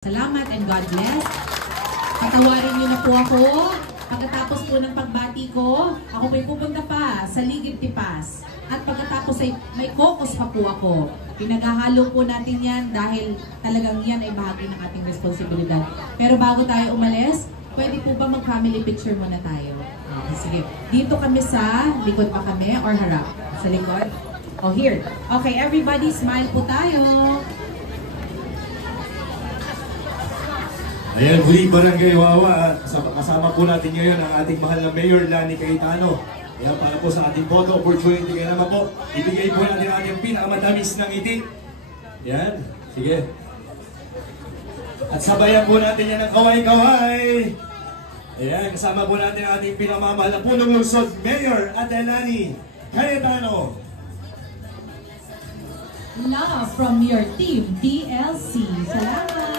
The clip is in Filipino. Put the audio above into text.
Salamat and God bless. Patawarin niyo na po ako. Pagkatapos po ng pagbati ko, ako po'y pupunta pa sa Ligib Tipas. At pagkatapos ay may kokos pa po ako. Pinaghahalo po natin yan dahil talagang yan ay bahagi ng ating responsibilidad. Pero bago tayo umalis, pwede po ba mag-family picture muna tayo? Okay, sige. Dito kami sa likod pa kami or harap? Sa likod? Oh, here. Okay, everybody smile po tayo. Ayan, huli Barangay Wawa. Kasama po natin ngayon ang ating mahal na Mayor Lani Cayetano. Ayan, para po sa ating photo opportunity. Kaya naman po, ibigay po natin ang ating pinakamatamis ng ngiti. Ayan, sige. At sabayan po natin yan ng kaway-kaway. Ayan, kasama po natin ang ating pinamamahal na punong lungsod, Mayor Ate Lani Cayetano. Love from your team, DLC. Salamat!